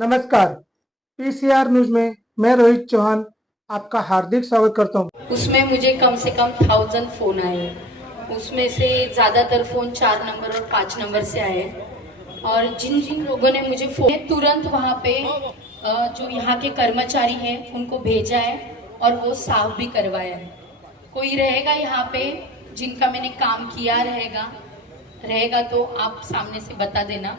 नमस्कार, PCR news में मैं रोहित चौहान आपका हार्दिक स्वागत करता हूं। उसमें मुझे कम से कम 1000 फ़ोन आए। उसमें से ज़्यादातर फ़ोन 4 नंबर और 5 नंबर से आए। और जिन जिन लोगों ने मुझे फ़ोन तुरंत वहाँ पे जो यहाँ के कर्मचारी हैं उनको भेजा है और वो साफ भी करवाया है। कोई रहेगा यहाँ पे जिनका मैंने काम किया रहेगा तो आप सामने से बता देना।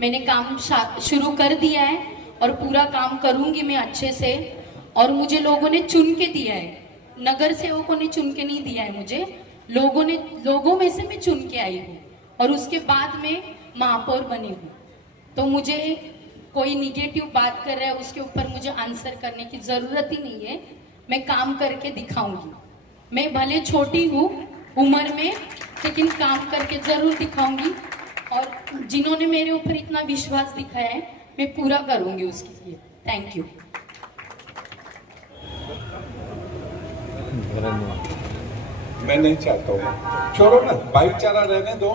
मैंने काम शुरू कर दिया है और पूरा काम करूँगी मैं अच्छे से। और मुझे लोगों ने चुन के दिया है, नगर सेवकों ने चुन के नहीं दिया है मुझे, लोगों में से मैं चुन के आई हूँ और उसके बाद में महापौर बनी हूँ। तो मुझे कोई निगेटिव बात कर रहा है उसके ऊपर मुझे आंसर करने की ज़रूरत ही नहीं है। मैं काम करके दिखाऊंगी। मैं भले छोटी हूँ उम्र में, लेकिन काम करके ज़रूर दिखाऊंगी। और जिन्होंने मेरे ऊपर इतना विश्वास दिखाया है मैं पूरा करूंगी उसके लिए। Thank you. मैं नहीं चाहता हूँ, छोड़ो ना, भाईचारा रहने दो।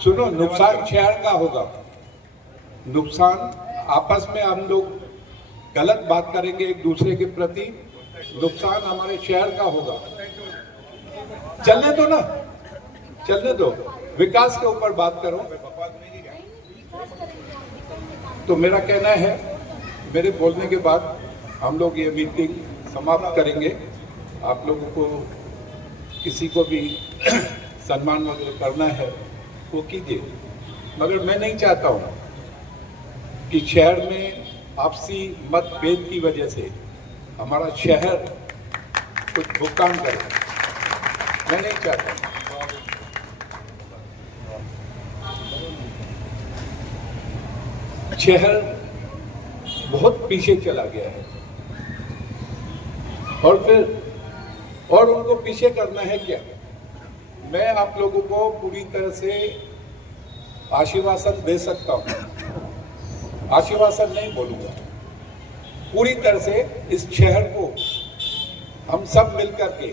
सुनो, नुकसान शहर का होगा। नुकसान आपस में हम लोग गलत बात करेंगे एक दूसरे के प्रति, नुकसान हमारे शहर का होगा। चलने दो ना, चलने दो, विकास के ऊपर बात करो। तो मेरा कहना है, मेरे बोलने के बाद हम लोग ये मीटिंग समाप्त करेंगे। आप लोगों को किसी को भी सम्मान वगैरह करना है वो कीजिए, मगर मैं नहीं चाहता हूँ कि शहर में आपसी मतभेद की वजह से हमारा शहर कुछ भुगतान करे। मैं नहीं चाहता। शहर बहुत पीछे चला गया है और उनको पीछे करना है क्या? मैं आप लोगों को पूरी तरह से आश्वासन दे सकता हूं, आश्वासन नहीं बोलूंगा, पूरी तरह से इस शहर को हम सब मिलकर के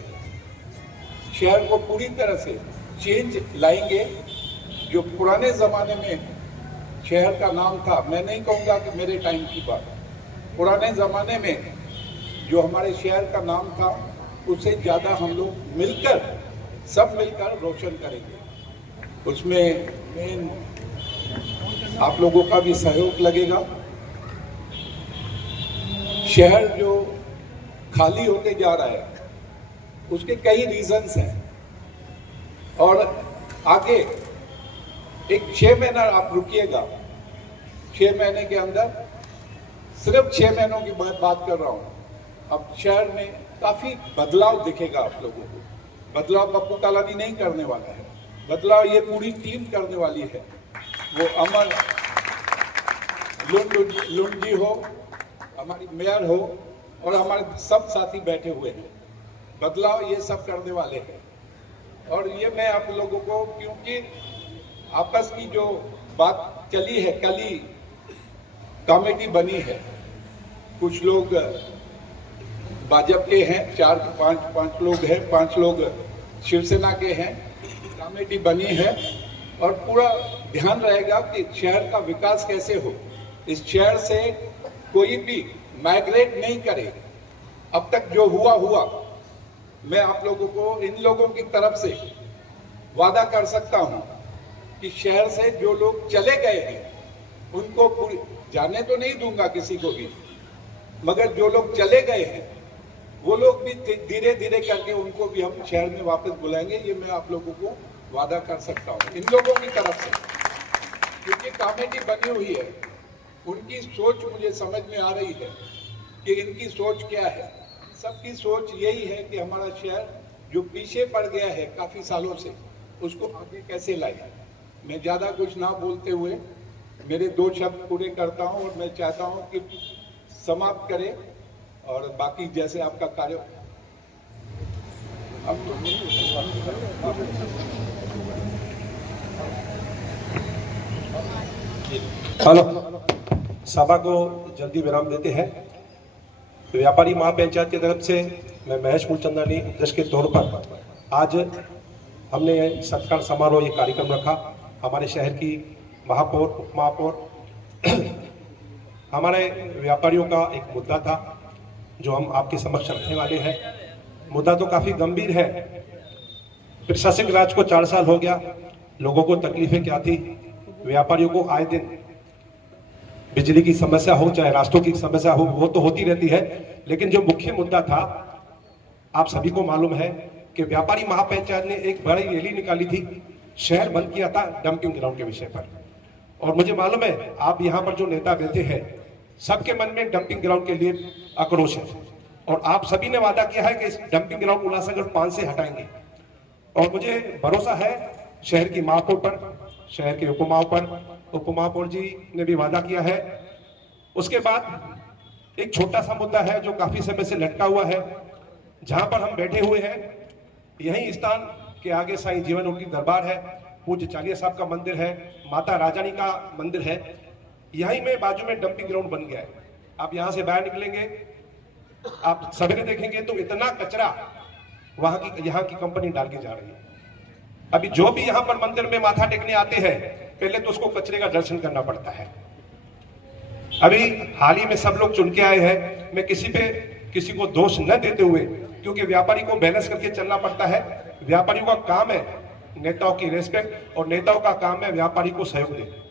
शहर को पूरी तरह से चेंज लाएंगे। जो पुराने जमाने में शहर का नाम था, मैं नहीं कहूँगा कि मेरे टाइम की बात, पुराने ज़माने में जो हमारे शहर का नाम था उससे ज़्यादा हम लोग मिलकर, सब मिलकर रोशन करेंगे। उसमें मेन आप लोगों का भी सहयोग लगेगा। शहर जो खाली होते जा रहा है उसके कई रीजंस हैं और आगे एक 6 महीना आप रुकिएगा। 6 महीने के अंदर, सिर्फ 6 महीनों की बात कर रहा हूँ, अब शहर में काफी बदलाव दिखेगा आप लोगों को। बदलाव पप्पू तालानी नहीं करने वाला है, बदलाव ये पूरी टीम करने वाली है। वो अमर लुंड जी हो, हमारी मेयर हो और हमारे सब साथी बैठे हुए हैं, बदलाव ये सब करने वाले हैं। और ये मैं आप लोगों को, क्योंकि आपस की जो बात चली है, कल ही कमेटी बनी है, कुछ लोग भाजपा के हैं, 4-5 लोग हैं, 5 लोग शिवसेना के हैं, कमेटी बनी है और पूरा ध्यान रहेगा कि शहर का विकास कैसे हो। इस शहर से कोई भी माइग्रेट नहीं करे। अब तक जो हुआ, मैं आप लोगों को, इन लोगों की तरफ से वादा कर सकता हूं कि शहर से जो लोग चले गए हैं उनको पूरी जाने तो नहीं दूंगा किसी को भी, मगर जो लोग चले गए हैं वो लोग भी धीरे धीरे करके उनको भी हम शहर में वापस बुलाएंगे। ये मैं आप लोगों को वादा कर सकता हूँ इन लोगों की तरफ से, क्योंकि कमेटी बनी हुई है। उनकी सोच मुझे समझ में आ रही है कि इनकी सोच क्या है। सबकी सोच यही है कि हमारा शहर जो पीछे पड़ गया है काफ़ी सालों से, उसको आगे कैसे लाए। मैं ज़्यादा कुछ ना बोलते हुए मेरे 2 शब्द पूरे करता हूं और मैं चाहता हूं कि समाप्त करें और बाकी जैसे आपका कार्य हेलो, सभा को जल्दी विराम देते हैं। व्यापारी महापंचायत की तरफ से मैं महेश मूलचंदानी अध्यक्ष के तौर पर आज हमने सत्कार समारोह ये कार्यक्रम रखा। हमारे शहर की महापौर, उप महापौर हमारे व्यापारियों का एक मुद्दा था जो हम आपके समक्ष रखने वाले हैं। मुद्दा तो काफी गंभीर है। प्रशासनिक राज को 4 साल हो गया, लोगों को तकलीफें क्या थी, व्यापारियों को आए दिन बिजली की समस्या हो चाहे रास्तों की समस्या हो, वो तो होती रहती है। लेकिन जो मुख्य मुद्दा था, आप सभी को मालूम है कि व्यापारी महापंचायत ने एक बड़ी रैली निकाली थी, शहर बंद किया था डंपिंग ग्राउंड के विषय पर। और मुझे मालूम है आप यहाँ पर जो नेता बैठे हैं, सबके मन में डंपिंग ग्राउंड के लिए आक्रोश है। और आप सभी ने वादा किया है कि इस डंपिंग ग्राउंड उल्लासनगर 5 से हटाएंगे। और मुझे भरोसा है शहर की महापौर पर, शहर के उपमहापौर जी ने भी वादा किया है। उसके बाद एक छोटा सा मुद्दा है जो काफी समय से लटका हुआ है, जहां पर हम बैठे हुए हैं, यही स्थान के आगे साईं जीवनोगी दरबार है, पूज्य चालिया साहब का मंदिर है, माता राजानी का मंदिर है, यहीं में बाजू में डंपिंग ग्राउंड बन गया है। आप यहां से बाहर निकलेंगे, आप सवेरे देखेंगे तो इतना कचरा यहाँ की कंपनी डाल के जा रही है। अभी जो भी यहाँ पर मंदिर में माथा टेकने आते हैं, पहले तो उसको कचरे का दर्शन करना पड़ता है। अभी हाल ही में सब लोग चुन के आए हैं, मैं किसी को दोष न देते हुए, क्योंकि व्यापारी को बैलेंस करके चलना पड़ता है। व्यापारियों का काम है नेताओं की रेस्पेक्ट, और नेताओं का काम है व्यापारी को सहयोग देना।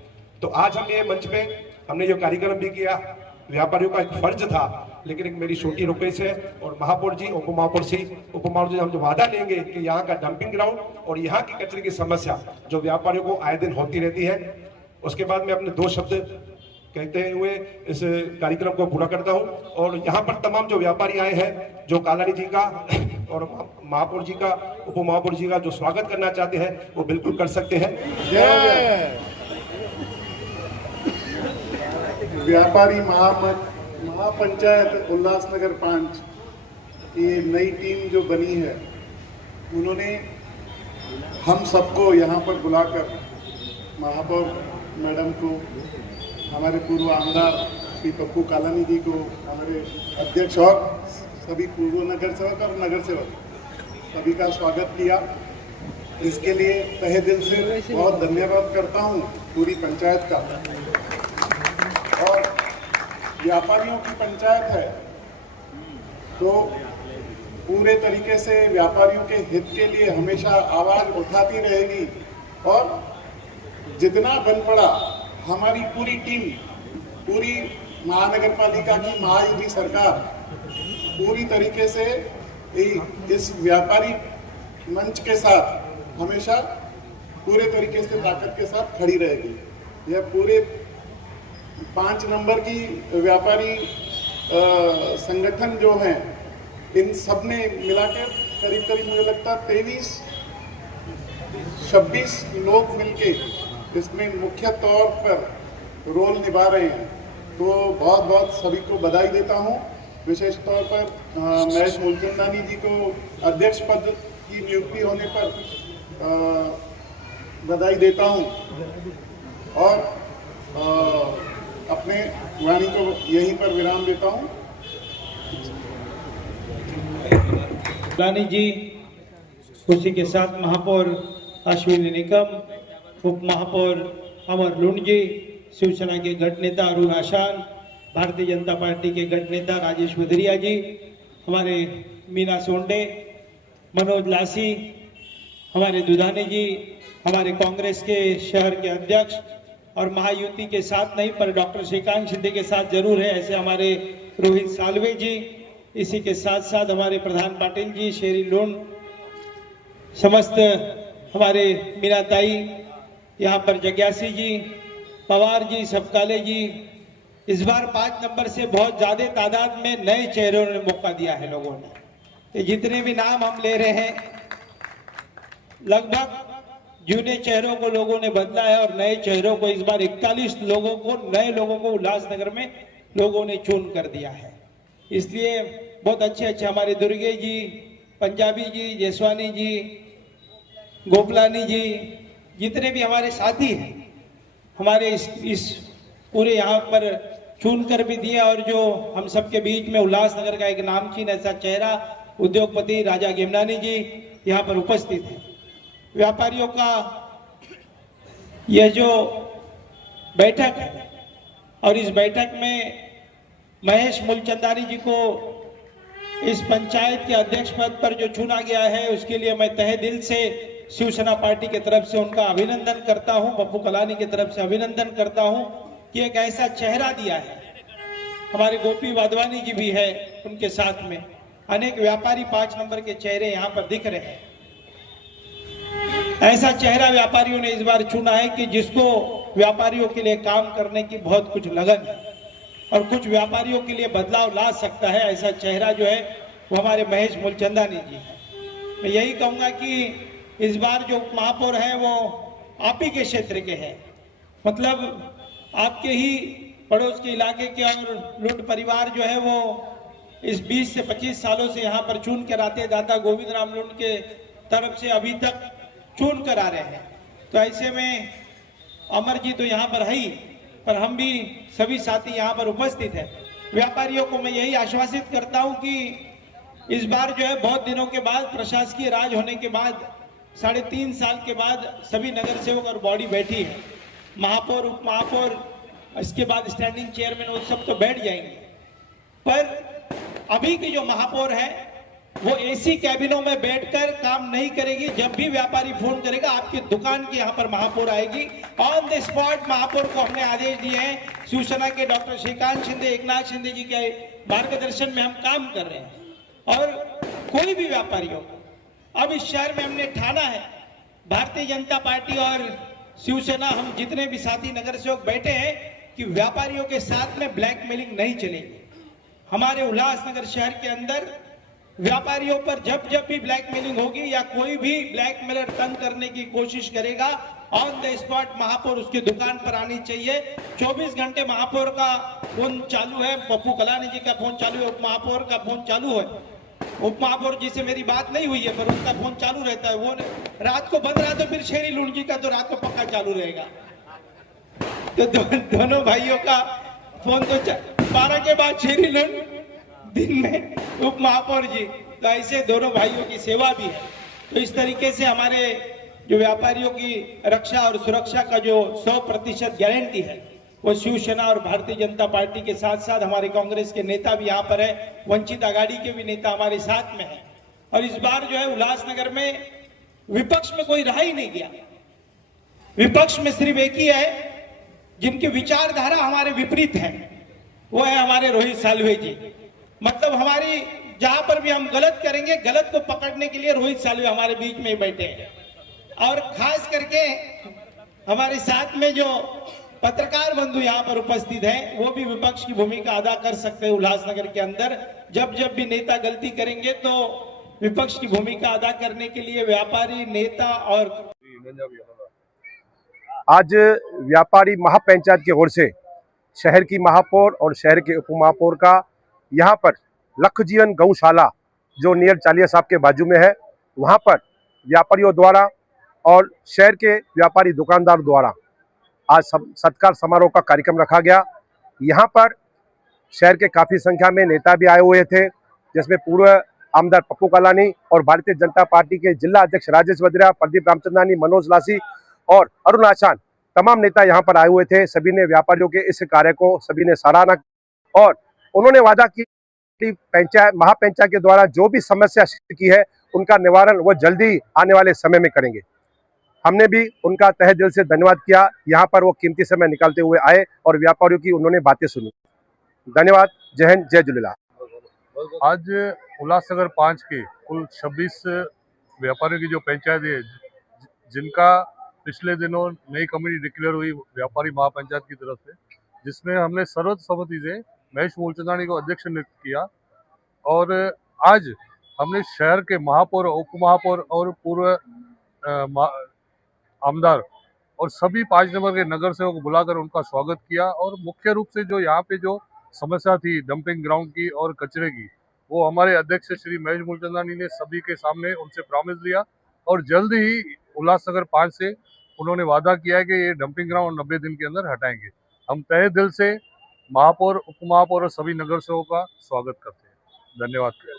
तो आज हम ये मंच पे हमने ये कार्यक्रम भी किया, व्यापारियों का एक फर्ज था, लेकिन एक मेरी छोटी रिक्वेस्ट है, और महापौर जी, उपमहापौर जी हम जो वादा लेंगे कि यहाँ का डंपिंग ग्राउंड और यहाँ की कचरे की समस्या जो व्यापारियों को आए दिन होती रहती है, उसके बाद मैं अपने 2 शब्द कहते हुए इस कार्यक्रम को पूरा करता हूँ। और यहाँ पर तमाम जो व्यापारी आए हैं, जो कालानी जी का और महापौर जी का, उपमहापौर जी का जो स्वागत करना चाहते हैं, वो बिल्कुल कर सकते हैं। व्यापारी महापंचायत उल्लासनगर 5 ये नई टीम जो बनी है, उन्होंने हम सबको यहाँ पर बुलाकर, महापौर मैडम को, हमारे पूर्व आमदार श्री पप्पू कालानी जी को, हमारे अध्यक्ष और सभी पूर्व नगर सेवक और नगर सेवक सभी का स्वागत किया। इसके लिए तहे दिल से बहुत धन्यवाद करता हूँ पूरी पंचायत का। और व्यापारियों की पंचायत है तो पूरे तरीके से व्यापारियों के हित के लिए हमेशा आवाज उठाती रहेगी, और जितना बन पड़ा हमारी पूरी टीम, पूरी महानगर पालिका की महायुति सरकार पूरी तरीके से इस व्यापारी मंच के साथ हमेशा पूरे तरीके से ताकत के साथ खड़ी रहेगी। यह पूरे 5 नंबर की व्यापारी संगठन जो हैं, इन सब ने मिलाकर करीब मुझे लगता 23-26 लोग मिलके इसमें मुख्य तौर पर रोल निभा रहे हैं। तो बहुत बहुत सभी को बधाई देता हूं। विशेष तौर पर महेश मूलचंदानी जी को अध्यक्ष पद की नियुक्ति होने पर बधाई देता हूं, और अपने वाणी को यहीं पर विराम देता हूं। लानी जी, उसी के साथ महापौर अश्विनी निकम, उप महापौर अमर लुंड जी, शिवसेना के गढ़ नेता अरुण आशान, भारतीय जनता पार्टी के गढ़ नेता राजेश भदरिया जी, हमारे मीना सोंडे, मनोज लासी, हमारे दुधानी जी, हमारे कांग्रेस के शहर के अध्यक्ष, और महायुति के साथ नहीं पर डॉक्टर श्रीकांत शिंदे के साथ जरूर है, ऐसे हमारे रोहित सालवे जी, इसी के साथ साथ हमारे प्रधान पाटिल जी, शेरी लोन, समस्त हमारे मीनाताई, यहाँ पर जग्यासी जी, पवार जी, सबकाले जी। इस बार 5 नंबर से बहुत ज्यादा तादाद में नए चेहरों ने मौका दिया है लोगों ने। तो जितने भी नाम हम ले रहे हैं, लगभग जूने चेहरों को लोगों ने बदला है, और नए चेहरों को इस बार 41 नए लोगों को उल्लासनगर में लोगों ने चुन कर दिया है। इसलिए बहुत अच्छे हमारे दुर्गे जी, पंजाबी जी, जयसवानी जी, गोपलानी जी, जितने भी हमारे साथी हैं, हमारे इस पूरे यहाँ पर चुन कर भी दिया, और जो हम सबके बीच में उल्लासनगर का एक नामचीन ऐसा चेहरा उद्योगपति राजा गेमनानी जी यहाँ पर उपस्थित है। व्यापारियों का यह जो बैठक है, और इस बैठक में महेश मूलचंदानी जी को इस पंचायत के अध्यक्ष पद पर जो चुना गया है उसके लिए मैं तहे दिल से शिवसेना पार्टी की तरफ से उनका अभिनंदन करता हूं, पप्पू कलानी की तरफ से अभिनंदन करता हूं कि एक ऐसा चेहरा दिया है। हमारे गोपी वाधवानी जी भी है उनके साथ में, अनेक व्यापारी 5 नंबर के चेहरे यहाँ पर दिख रहे हैं। ऐसा चेहरा व्यापारियों ने इस बार चुना है कि जिसको व्यापारियों के लिए काम करने की बहुत कुछ लगन है और कुछ व्यापारियों के लिए बदलाव ला सकता है। ऐसा चेहरा जो है वो हमारे महेश मूलचंदानी जी है। मैं यही कहूँगा कि इस बार जो उप महापौर है वो आप ही के क्षेत्र के हैं, मतलब आपके ही पड़ोस के इलाके के, और लुंड परिवार जो है वो इस 20 से 25 सालों से यहाँ पर चुन कर आते, दादा गोविंद राम लुंड के तरफ से अभी तक चुन कर आ रहे हैं। तो ऐसे में अमर जी तो यहाँ पर है ही, पर हम भी सभी साथी यहाँ पर उपस्थित हैं। व्यापारियों को मैं यही आश्वासित करता हूँ कि इस बार जो है बहुत दिनों के बाद, प्रशासकीय राज होने के बाद, 3.5 साल के बाद सभी नगर सेवक और बॉडी बैठी है। महापौर, उप महापौर, इसके बाद स्टैंडिंग चेयरमैन, वो सब तो बैठ जाएंगे, पर अभी की जो महापौर है वो एसी कैबिनों में बैठकर काम नहीं करेगी। जब भी व्यापारी फोन करेगा आपकी दुकान की यहाँ पर महापौर आएगी। ऑन द स्पॉट महापौर को हमने आदेश दिए हैं। शिवसेना के डॉक्टर श्रीकांत शिंदे, एकनाथ शिंदे जी के मार्गदर्शन में हम काम कर रहे हैं। और कोई भी व्यापारियों को अब इस शहर में हमने ठाना है, भारतीय जनता पार्टी और शिवसेना, हम जितने भी साथी नगर सेवक बैठे हैं, कि व्यापारियों के साथ में ब्लैकमेलिंग नहीं चलेगी। हमारे उल्लासनगर शहर के अंदर व्यापारियों पर जब जब भी ब्लैकमेलिंग होगी या कोई भी ब्लैकमेलर तंग करने की कोशिश करेगा, ऑन द स्पॉट महापौर उसकी दुकान पर आनी चाहिए। 24 घंटे महापौर का फोन चालू है, पप्पू कलानी जी का फोन चालू है, उप महापौर का फोन चालू है। उप महापौर जी से मेरी बात नहीं हुई है, पर उनका फोन चालू रहता है। वो रात को बंद रहा तो फिर शेरी लुंड जी का तो रात को पक्का चालू रहेगा। तो दोनों भाइयों का फोन तो 12 के बाद शेरी लुंड, दिन में उप महापौर जी, तो ऐसे दोनों भाइयों की सेवा भी है। तो इस तरीके से हमारे जो व्यापारियों की रक्षा और सुरक्षा का जो 100% गारंटी है वो शिवसेना और भारतीय जनता पार्टी के साथ साथ हमारे कांग्रेस के नेता भी यहाँ पर है, वंचित आघाड़ी के भी नेता हमारे साथ में है। और इस बार जो है उल्लासनगर में विपक्ष में कोई रहा ही नहीं गया। विपक्ष में सिर्फ एक ही है जिनकी विचारधारा हमारे विपरीत है, वो है हमारे रोहित सालवे जी। मतलब हमारी जहां पर भी हम गलत करेंगे, गलत को पकड़ने के लिए रोहित सालवे हमारे बीच में बैठे हैं। और खास करके हमारे साथ में जो पत्रकार बंधु यहाँ पर उपस्थित हैं, वो भी विपक्ष की भूमिका अदा कर सकते हैं। उल्लासनगर के अंदर जब जब भी नेता गलती करेंगे तो विपक्ष की भूमिका अदा करने के लिए व्यापारी, नेता और आज व्यापारी महापंचायत की ओर से शहर की महापौर और शहर के उप महापौर का यहाँ पर लखजीवन गौशाला जो नियर चालिया साहब के बाजू में है, वहाँ पर व्यापारियों द्वारा और शहर के व्यापारी दुकानदार द्वारा आज सत्कार समारोह का कार्यक्रम रखा गया। यहाँ पर शहर के काफ़ी संख्या में नेता भी आए हुए थे, जिसमें पूर्व आमदार पप्पू कलानी और भारतीय जनता पार्टी के जिला अध्यक्ष राजेश वद्रा, प्रदीप रामचंदानी, मनोज लासी और अरुण आशान, तमाम नेता यहाँ पर आए हुए थे। सभी ने व्यापारियों के इस कार्य को सभी ने सराहना और उन्होंने वादा की पंचायत महापंचायत के द्वारा जो भी समस्या की है उनका निवारण वो जल्दी आने वाले समय में करेंगे। हमने भी उनका तहे दिल से धन्यवाद किया। यहाँ पर वो कीमती समय निकालते हुए आए और व्यापारियों की उन्होंने बातें सुनी। धन्यवाद। जय हिंद, जय झूलेलाल। आज उल्लासनगर 5 के कुल 26 व्यापारियों की जो पंचायत है, जिनका पिछले दिनों नई कमेटी डिक्लेयर हुई व्यापारी महापंचायत की तरफ से, जिसमें हमने सर्वसम्मति से महेश मूलचंदानी को अध्यक्ष नियुक्त किया। और आज हमने शहर के महापौर, उप महापौर और पूर्व आमदार और सभी 5 नंबर के नगर सेवक को बुलाकर उनका स्वागत किया। और मुख्य रूप से जो यहाँ पे जो समस्या थी डंपिंग ग्राउंड की और कचरे की, वो हमारे अध्यक्ष श्री महेश मूलचंदानी ने सभी के सामने उनसे प्रॉमिस लिया और जल्द ही उल्लासनगर 5 से उन्होंने वादा किया है कि ये डंपिंग ग्राउंड 90 दिन के अंदर हटाएंगे। हम तहे दिल से महापौर, उप महापौर और सभी नगर सेवकों का स्वागत करते हैं। धन्यवाद।